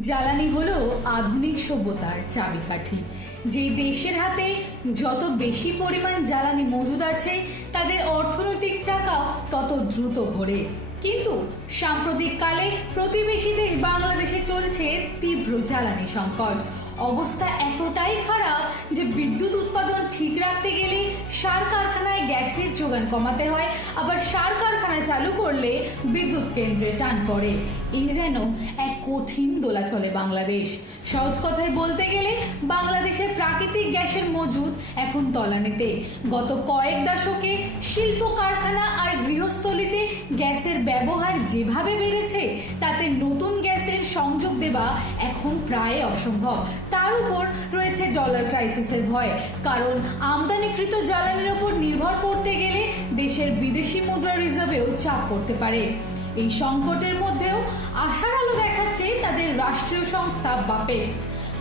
জ্বালানি হলো আধুনিক সভ্যতার চাবিকাঠি। যেই দেশের হাতে যত বেশি পরিমাণ জ্বালানি মজুদ আছে, তাদের অর্থনৈতিক চাকাও তত দ্রুত ঘোরে। কিন্তু সাম্প্রতিক কালে প্রতিবেশী দেশ বাংলাদেশে চলছে তীব্র জ্বালানি সংকট। অবস্থা এতটাই খারাপ যে বিদ্যুৎ উৎপাদন ঠিক রাখতে গেলে সার কারখানায় গ্যাসের যোগান কমাতে হয়, আবার সার কারখানা চালু করলে বিদ্যুৎ কেন্দ্রে টান পড়ে। এই যেন এক কঠিন দোলা চলে বাংলাদেশ। সহজ কথায় বলতে গেলে বাংলাদেশের প্রাকৃতিক গ্যাসের মজুদ এখন তলানিতে। গত কয়েক দশকে শিল্প কারখানা আর গৃহস্থলীতে গ্যাসের ব্যবহার যেভাবে বেড়েছে, তাতে নতুন গ্যাসের সংযোগ দেওয়া এখন প্রায় অসম্ভব। তার উপর রয়েছে ডলার ক্রাইসিসের ভয়, কারণ আমদানিকৃত জ্বালানির ওপর নির্ভর করতে গেলে দেশের বিদেশি মুদ্রা রিজার্ভেও চাপ পড়তে পারে। এই সংকটের মধ্যেও আশার আলো দেখাচ্ছে তাদের রাষ্ট্রীয় সংস্থা বাপেক্স।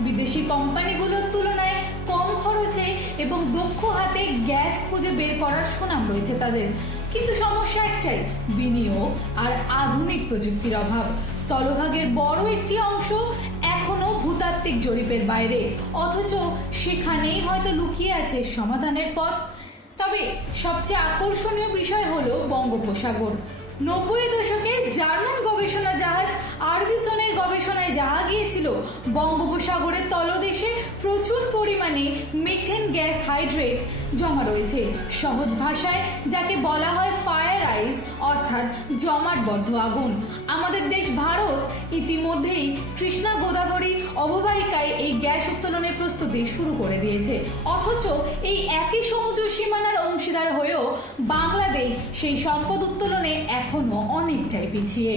বিদেশি কোম্পানিগুলোর তুলনায় কম খরচে এবং দক্ষ হাতে গ্যাস খুঁজে বের করার সুনাম রয়েছে তাদের। কিন্তু সমস্যা একটাই, বিনিয়োগ আর আধুনিক প্রযুক্তির অভাব। স্থলভাগের বড় একটি অংশ এখনো ভূতাত্ত্বিক জরিপের বাইরে, অথচ সেখানেই হয়তো লুকিয়ে আছে সমাধানের পথ। তবে সবচেয়ে আকর্ষণীয় বিষয় হলো বঙ্গোপসাগর। 90 দশকে জার্মান গবেষণা জাহাজ আরভিসনের গবেষণায় যাহা গিয়েছিল, বঙ্গোপসাগরের তলদেশে প্রচুর পরিমাণে মিথেন গ্যাস হাইড্রেট জমা রয়েছে। সহজ ভাষায় যাকে বলা হয় ফায়ার আইস, অর্থাৎ জমাটবদ্ধ আগুন। আমাদের দেশ ভারত ইতিমধ্যেই কৃষ্ণা গোদাবরী অববাহিকায় এই গ্যাস উত্তোলনের প্রস্তুতি শুরু করে দিয়েছে, অথচ এই একই সমুদ্র সীমানার অংশীদার হয়েও বাংলাদেশ সেই সম্পদ উত্তোলনে এখনো অনেকটাই পিছিয়ে।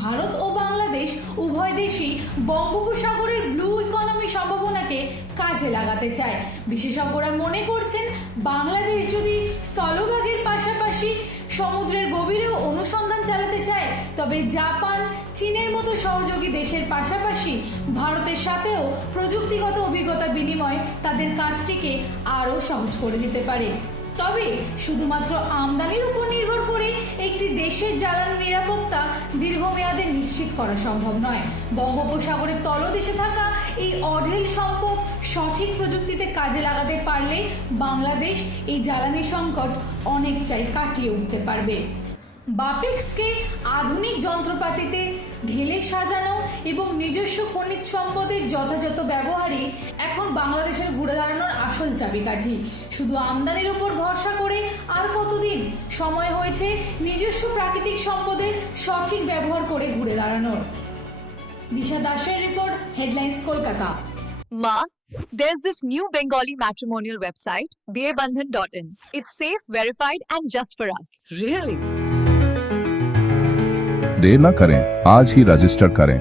ভারত ও বাংলাদেশ উভয় দেশই বঙ্গোপসাগরের ব্লু ইকোনমি সম্ভাবনাকে কাজে লাগাতে চায়। বিশেষজ্ঞরা মনে করছেন, বাংলাদেশ যদি স্থলভাগের পাশাপাশি সমুদ্রের গভীরেও অনুসন্ধান চালাতে চায়, তবে জাপান, চীনের মতো সহযোগী দেশের পাশাপাশি ভারতের সাথেও প্রযুক্তিগত অভিজ্ঞতা বিনিময় তাদের কাজটিকে আরও সহজ করে দিতে পারে। তবে শুধুমাত্র আমদানির উপর নির্ভর করে একটি দেশের জ্বালানি নিরাপত্তা দীর্ঘমেয়াদে নিশ্চিত করা সম্ভব নয়। বঙ্গোপসাগরের তলদেশে থাকা এই অঢেল সম্পদ সঠিক প্রযুক্তিতে কাজে লাগাতে পারলে বাংলাদেশ এই জ্বালানি সংকট অনেকটাই কাটিয়ে উঠতে পারবে। বাপেক্সকে আধুনিক যন্ত্রপাতিতে ঢেলে সাজানো এবং নিজস্ব খনিজ সম্পদের যথাযথ ব্যবহারই এখন বাংলাদেশের ঘুরে দাঁড়ানোর আসল চাবিকাঠি। শুধু আমদানির উপর ভরসা করে আর কতদিন? সময় হয়েছে নিজস্ব প্রাকৃতিক সম্পদের সঠিক ব্যবহার করে ঘুরে দাঁড়ানোর। দিশা দাসের report, headlines, Kolkata. Ma, there's this new Bengali matrimonial website, BearBandhan.in. It's safe, verified, and just for us. Really? देर न करें, आज ही रजिस्टर करें।